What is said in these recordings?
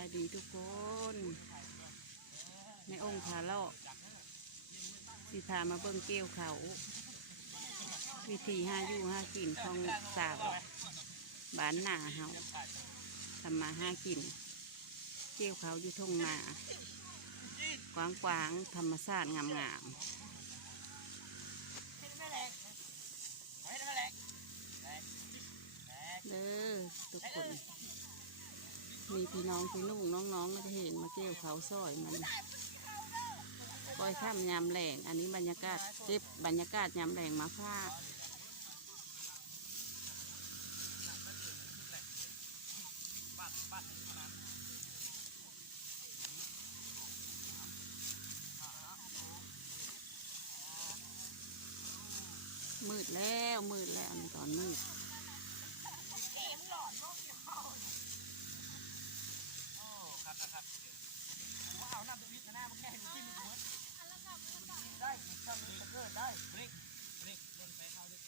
ายดีทุกคนในองค์ขาเลาะสีพามาเบิ่งเกี้ยวเขาวิธีห้าอยู่ห้ากินของสาวบ้านหนาเฮาทำมาห้ากินเกี้ยวเขาอยู่ทุ่งนากว้างๆธรรมชาติงามๆเด้อทุกคนมีพี่น้องพี่นุ่งน้องๆก็จะเห็นมาเกี่ยวเขาซอยมันก้อยข้ามยามแหลงอันนี้บรรยากาศเก็บบรรยากาศยามแหลงมาผ้ามืดแล้วในตอนมืดครับเอาน้ำตัวนี้กันหน้าพวกแค่จิ้มหัวได้ช่องนี้จะเกิดได้บริกลนไปเข้าดิ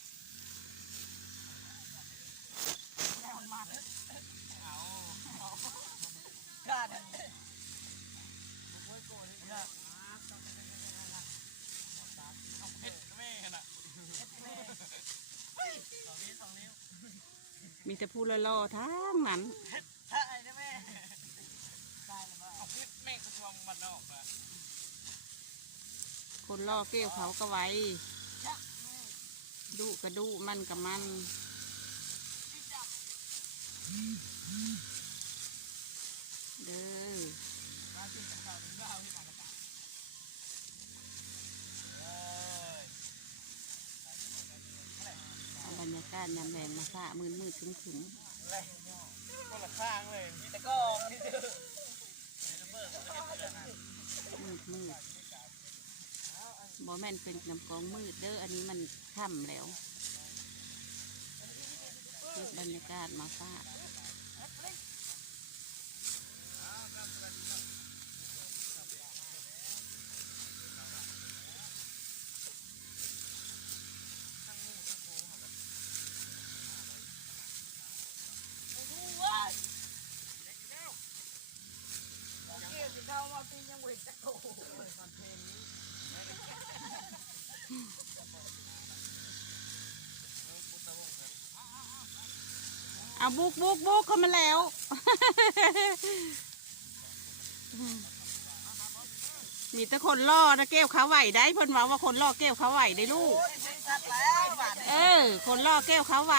แม่มันมาเอากล้าเนี่ยบุกไว้โกนนี่นะเอาเพชรแม่น่ะสองนิ้วมีแต่ผู้ล่อๆทั้งนั้นใช่ได้แม่เอาเพชรแม่กระทรวงมันออกอะคนล่อเกี้ยวเขาก็ไว้ดุกระดุมันกับมันเด้อบรรยากาศยามแดงมาฝ่ามืดคึ้มก็ละข้างเลยมีแต่กองนี่เด้อมืดบ่แม่นเป็นน้ำกองมืดเด้ออันนี้มันค่ำแล้วเก็บบรรยากาศมาฝ่าเอาบุกเข้ามาแล้วมีแต่คนล่อนะเกี้ยวเขาไหวได้เพิ่นว่าคนล่อเกี้ยวเขาไหวได้ลูกคนล่อเกี้ยวเขาไหว